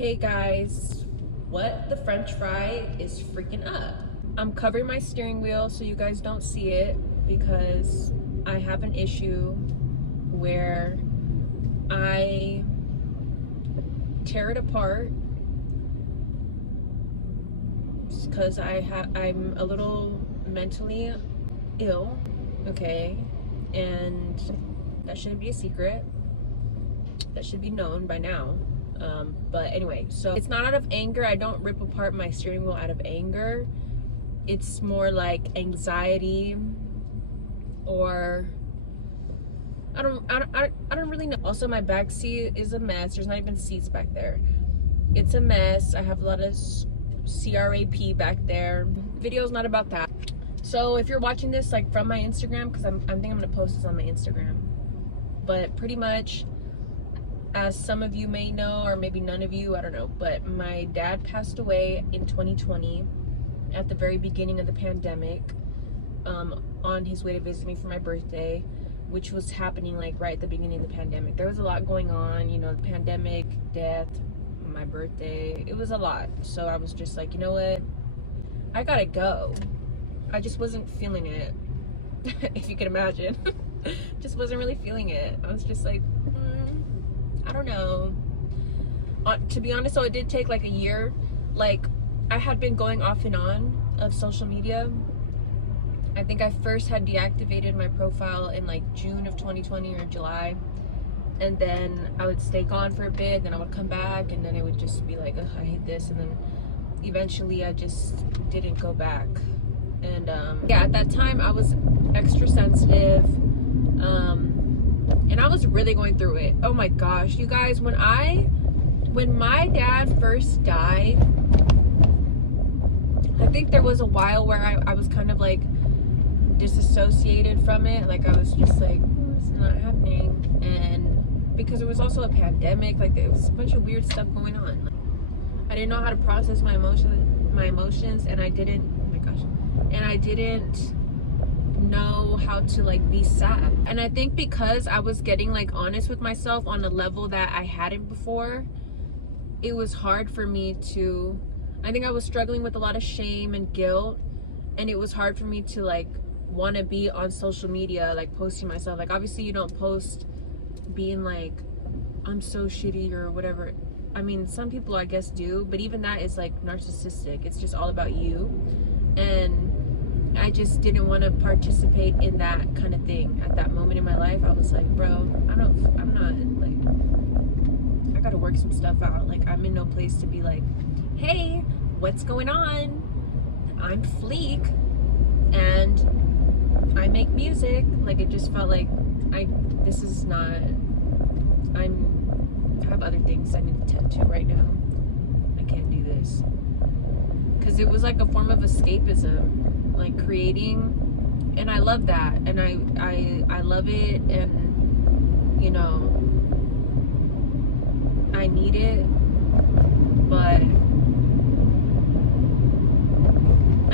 Hey guys, what the French fry is freaking up? I'm covering my steering wheel so you guys don't see it because I have an issue where I tear it apart because I'm a little mentally ill, okay? And that shouldn't be a secret. That should be known by now. But anyway, so it's not out of anger. I don't rip apart my steering wheel out of anger. It's more like anxiety, or I don't really know. Also, my back seat is a mess. There's not even seats back there. It's a mess. I have a lot of CRAP back there. Video's not about that. So if you're watching this like from my Instagram, because I think I'm gonna post this on my Instagram, but pretty much, as some of you may know, or maybe none of you, I don't know, but my dad passed away in 2020 at the very beginning of the pandemic, on his way to visit me for my birthday, which was happening like right at the beginning of the pandemic. There was a lot going on, you know, the pandemic, death, my birthday, it was a lot. So I was just like, you know what, I gotta go. I just wasn't feeling it. If you can imagine. Just wasn't really feeling it. I was just like, I don't know. To be honest, so it did take like a year. Like, I had been going off and on of social media. I think I first had deactivated my profile in like June of 2020 or July. And then I would stay gone for a bit, then I would come back, and then it would just be like, ugh, I hate this. And then eventually I just didn't go back. And yeah, at that time I was extra sensitive. And I was really going through it. Oh my gosh, you guys, when my dad first died, I think there was a while where I was kind of like disassociated from it. Like I was just like, it's not happening. And because it was also a pandemic, like there was a bunch of weird stuff going on. I didn't know how to process my emotions, and I didn't, oh my gosh, and I didn't know how to like be sad. And I think because I was getting like honest with myself on a level that I hadn't before, it was hard for me to, I think I was struggling with a lot of shame and guilt, and it was hard for me to like want to be on social media, like posting myself. Like obviously you don't post being like, I'm so shitty or whatever. I mean, some people I guess do, but even that is like narcissistic. It's just all about you. And I just didn't want to participate in that kind of thing at that moment in my life. I was like, bro, I'm not like, I gotta work some stuff out. Like I'm in no place to be like, hey, what's going on? I'm Fleek and I make music. Like it just felt like I have other things I need to tend to right now. I can't do this. Cause it was like a form of escapism, like creating, and I love that, and I love it, and you know, I need it, but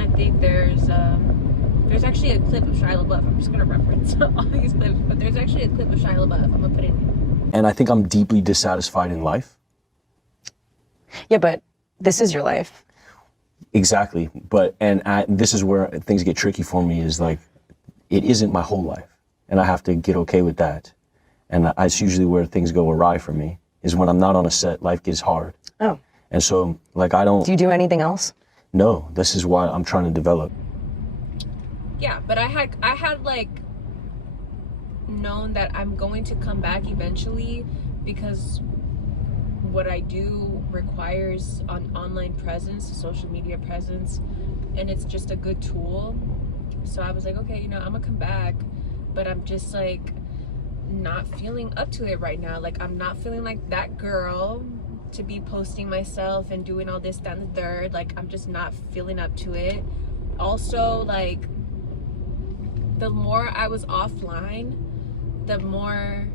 I think there's actually a clip of Shia LaBeouf. I'm just gonna reference all these clips, but there's actually a clip of Shia LaBeouf. I'm gonna put it in. And I think I'm deeply dissatisfied in life. Yeah, but this is your life. Exactly. This is where things get tricky for me, is like, it isn't my whole life. And I have to get okay with that. And that's usually where things go awry for me, is when I'm not on a set, life gets hard. Oh. And so, like, I don't... Do you do anything else? No, this is why I'm trying to develop. Yeah, but I had like known that I'm going to come back eventually, because what I do requires an online presence, a social media presence, and it's just a good tool. So I was like, okay, you know, I'm gonna come back, but I'm just like not feeling up to it right now. Like I'm not feeling like that girl to be posting myself and doing all this, that, and the third. Like I'm just not feeling up to it. Also, like the more I was offline, the more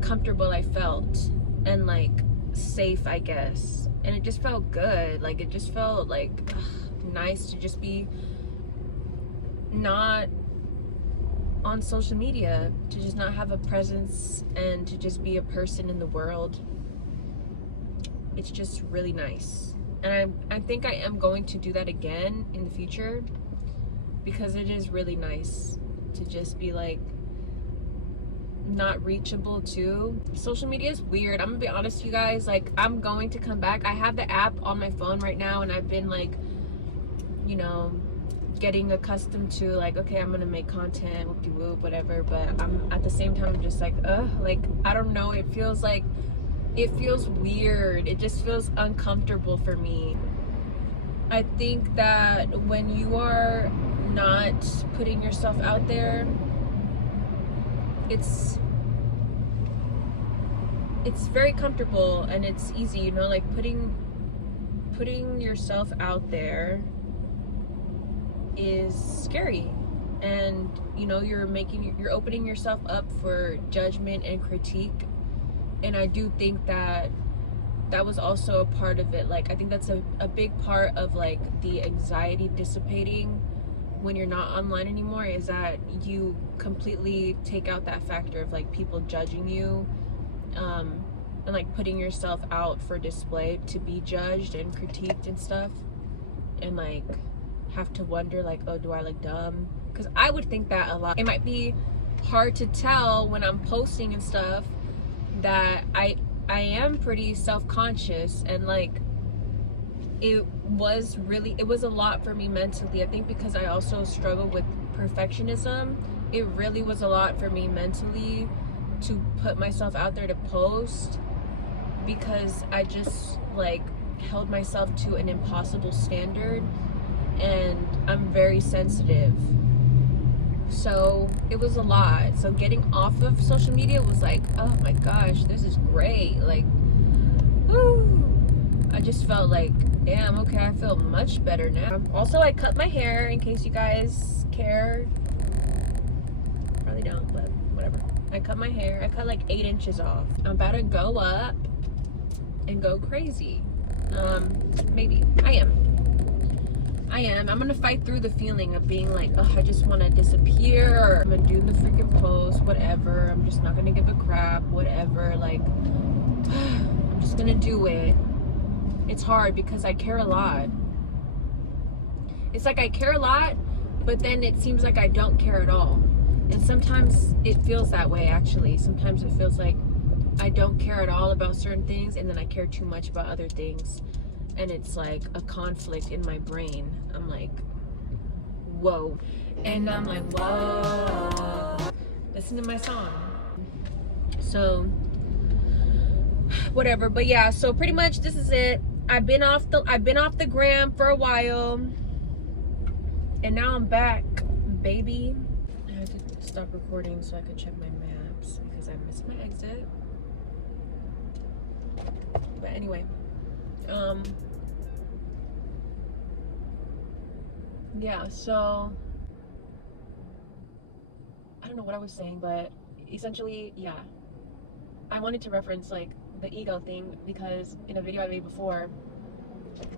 comfortable I felt, and like safe, I guess. And it just felt good. Like it just felt like nice to just be not on social media, to just not have a presence, and to just be a person in the world. it's just really nice. And I think I am going to do that again in the future, because it is really nice to just be like not reachable too. Social media is weird. I'm gonna be honest, you guys. Like, I'm going to come back. I have the app on my phone right now, and I've been like, you know, getting accustomed to like, okay, I'm gonna make content, whoop-de-whoop, whatever. But I'm at the same time, I'm just like, like, I don't know. It feels weird. It just feels uncomfortable for me. I think that when you are not putting yourself out there, it's very comfortable and it's easy, you know, like putting yourself out there is scary, and you know, you're opening yourself up for judgment and critique. And I do think that was also a part of it. Like, I think that's a big part of like the anxiety dissipating when you're not online anymore, is that you completely take out that factor of like people judging you, and like putting yourself out for display to be judged and critiqued and stuff, and like have to wonder like, oh, do I look dumb? Because I would think that a lot. It might be hard to tell when I'm posting and stuff that I am pretty self-conscious, and like it was a lot for me mentally. I think because I also struggle with perfectionism, it really was a lot for me mentally to put myself out there to post, because I just like held myself to an impossible standard, and I'm very sensitive. So it was a lot. So getting off of social media was like, oh my gosh, this is great. Like, whoo. I just felt like, damn, okay, I feel much better now. Also, I cut my hair, in case you guys care. Probably don't, but whatever. I cut my hair. I cut like 8 inches off. I'm about to go up and go crazy. Maybe. I am. I'm gonna fight through the feeling of being like, oh, I just want to disappear, or I'm gonna do the freaking post, whatever. I'm just not gonna give a crap, whatever. Like, I'm just gonna do it. It's hard because I care a lot. It's like I care a lot, but then it seems like I don't care at all. And sometimes it feels that way, actually. Sometimes it feels like I don't care at all about certain things, and then I care too much about other things. And it's like a conflict in my brain. I'm like, whoa. And I'm like, whoa. Listen to my song. So, whatever. But yeah, so pretty much this is it. I've been off the gram for a while, and now I'm back, baby. I had to stop recording so I could check my maps because I missed my exit. But anyway, yeah, so I don't know what I was saying, but essentially, yeah, I wanted to reference like the ego thing, because in a video I made before,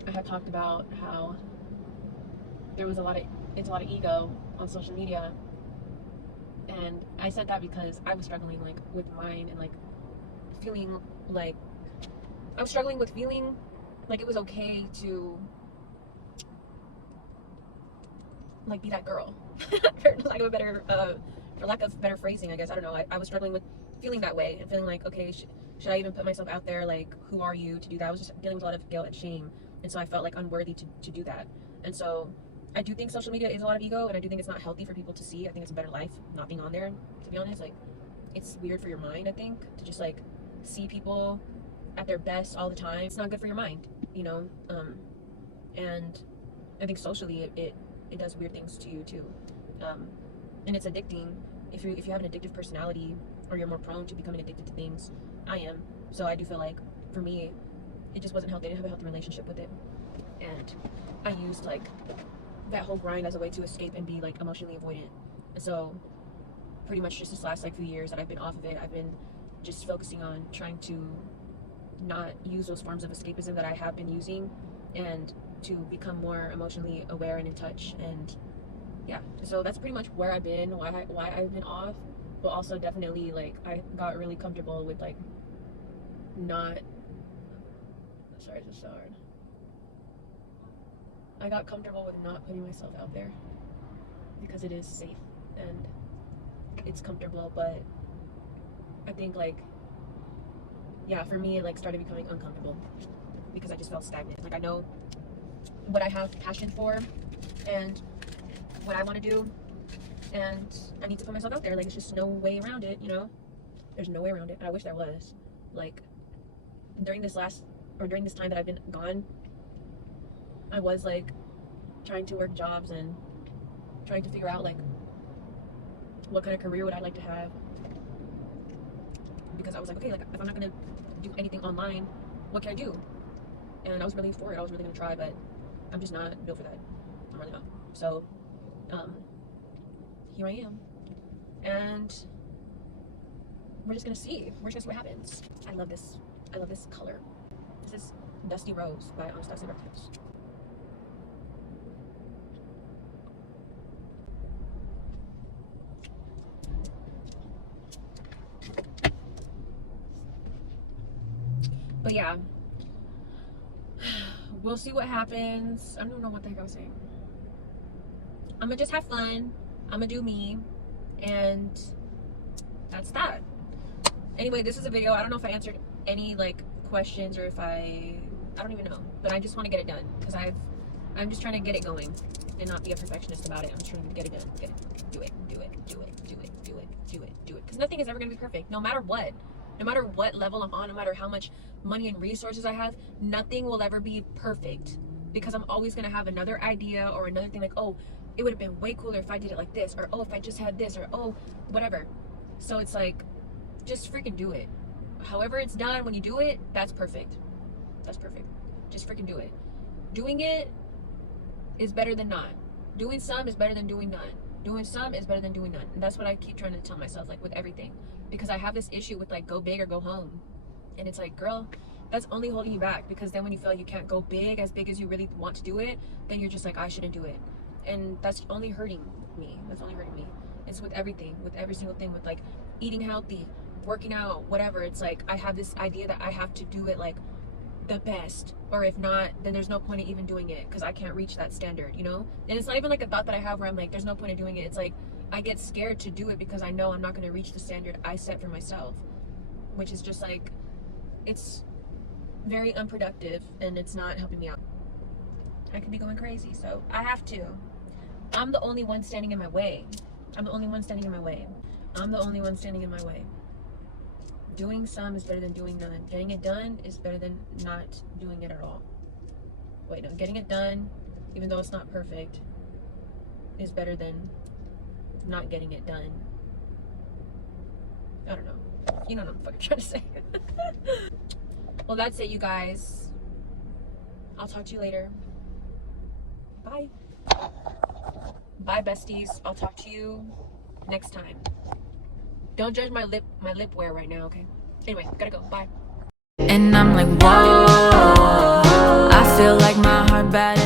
I had talked about how it's a lot of ego on social media, and I said that because I was struggling like with mine, and like feeling like I was struggling with feeling like it was okay to like be that girl, for lack of better phrasing, I guess. I don't know. I was struggling with feeling that way and feeling like, okay, should I even put myself out there? Like, who are you to do that? I was just dealing with a lot of guilt and shame, and so I felt like unworthy to do that. And so I do think social media is a lot of ego, and I do think it's not healthy for people to see. I think it's a better life not being on there, to be honest. Like, it's weird for your mind, I think, to just like see people at their best all the time. It's not good for your mind, you know. And I think socially it does weird things to you too, and it's addicting. If you have an addictive personality, or you're more prone to becoming addicted to things, I am. So I do feel like for me, it just wasn't healthy. I didn't have a healthy relationship with it, and I used like that whole grind as a way to escape and be like emotionally avoidant. And so pretty much just this last like few years that I've been off of it, I've been just focusing on trying to not use those forms of escapism that I have been using, and to become more emotionally aware and in touch. And yeah, so that's pretty much where I've been, why I've been off. But also definitely like I got really comfortable with like not Sorry, it's just so hard. I got comfortable with not putting myself out there because it is safe and it's comfortable, but I think like, yeah, for me it like started becoming uncomfortable because I just felt stagnant. Like I know what I have passion for and what I want to do, and I need to put myself out there. Like it's just no way around it, you know? There's no way around it. I wish there was. Like during this time that I've been gone, I was like trying to work jobs and trying to figure out like what kind of career would I like to have, because I was like, okay, like if I'm not gonna do anything online, what can I do? And I was really for it. I was really gonna try, but I'm just not built for that. I'm really not. So here I am, and we're just gonna see what happens. I love this color. This is Dusty Rose by Anastasia Records. But yeah, we'll see what happens. I don't know what the heck I was saying. I'm gonna just have fun. I'm gonna do me, and that's that. Anyway, this is a video. I don't know if I answered any like questions or if I don't even know, but I just want to get it done because I'm just trying to get it going and not be a perfectionist about it. I'm just trying to get it done. Get it. Do it. Because nothing is ever gonna be perfect, no matter what. No matter what level I'm on, no matter how much money and resources I have, nothing will ever be perfect because I'm always gonna have another idea or another thing like, oh, it would have been way cooler if I did it like this, or oh, if I just had this, or oh, whatever. So it's like, just freaking do it. However it's done, when you do it, that's perfect. That's perfect. Just freaking do it. Doing it is better than not. Doing some is better than doing none. Doing some is better than doing none. And that's what I keep trying to tell myself, like with everything. Because I have this issue with like go big or go home. And it's like, girl, that's only holding you back, because then when you feel like you can't go big as you really want to do it, then you're just like, I shouldn't do it. And that's only hurting me. That's only hurting me. It's with everything, with every single thing, with like eating healthy, working out, whatever. It's like I have this idea that I have to do it like the best, or if not, then there's no point in even doing it because I can't reach that standard, you know? And it's not even like a thought that I have where I'm like, there's no point in doing it. It's like I get scared to do it because I know I'm not going to reach the standard I set for myself, which is just like, it's very unproductive and it's not helping me out. I could be going crazy, so I have to. I'm the only one standing in my way. I'm the only one standing in my way. I'm the only one standing in my way. Doing some is better than doing none. Getting it done is better than not doing it at all. Wait, no, getting it done, even though it's not perfect, is better than not getting it done. I don't know. You know what I'm fucking trying to say. Well, that's it, you guys. I'll talk to you later. Bye. Bye, besties. I'll talk to you next time. Don't judge my lip wear right now, okay? Anyway, gotta go. Bye. And I'm like, whoa, I feel like my heart bad